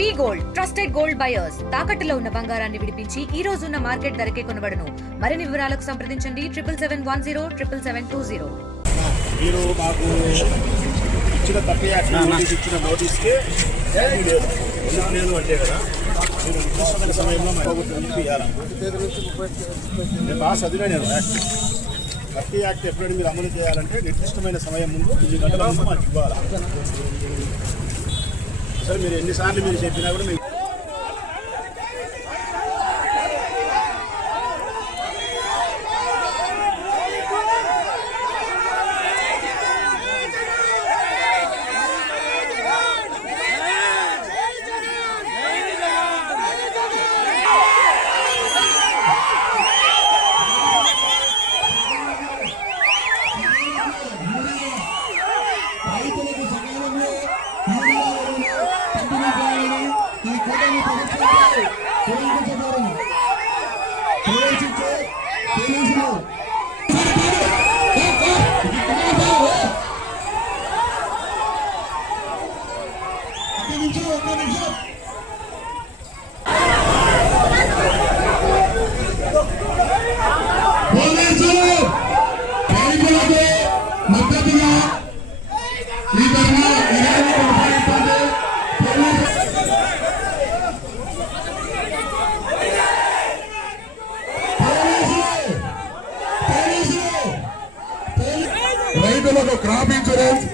వి gold trusted gold buyers తాకట్టులో ఉన్న బంగారాన్ని విడిపించి ఈ రోజు ఉన్న మార్కెట్ ధరకే కొనబడును. మరిన్ని వివరాలకు సంప్రదించండి 7771077720. మీరు మాకు ఇచ్చిన ఇచ్చిన నోటీస్కి ఎందుకు లేదు అంటే కదా మీరు నిర్దిష్టమైన సమయంలో నేను బాగా చదివా నేను ప్రతి యాక్ట్ ఎప్పుడైనా మీరు అమలు చేయాలంటే నిర్దిష్టమైన సమయం ముందు 2 గంటల ముందు మాకు ఇవ్వాలి. సరే మీరు ఎన్నిసార్లు మీరు చెప్పినా కూడా మీకు రైతులకు క్రాప్ ఇన్సూరెన్స్,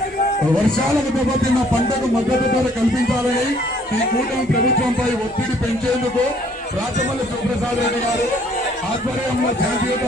వర్షాలకు దెబ్బతిన్న పంటకు మద్దతు ధర కల్పించాలని ఈ కూటమి ప్రభుత్వంపై ఒత్తిడి పెంచేందుకు రాచమల్లి సుప్రసాద్ రెడ్డి గారు ఆధ్వర్యంలో జాతీయత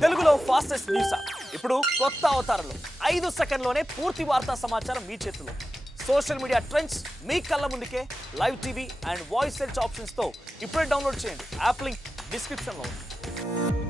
తెలుగులో ఫాస్టెస్ట్ న్యూస్ యాప్ ఇప్పుడు కొత్త అవతారంలో 5 సెకండ్లోనే పూర్తి వార్తా సమాచారం మీ చేతిలో. సోషల్ మీడియా ట్రెండ్స్ మీ కళ్ళ ముందుకే live TV and voice search ఆప్షన్స్తో ఇప్పుడే డౌన్లోడ్ చేయండి. యాప్ లింక్ డిస్క్రిప్షన్లో ఉంది.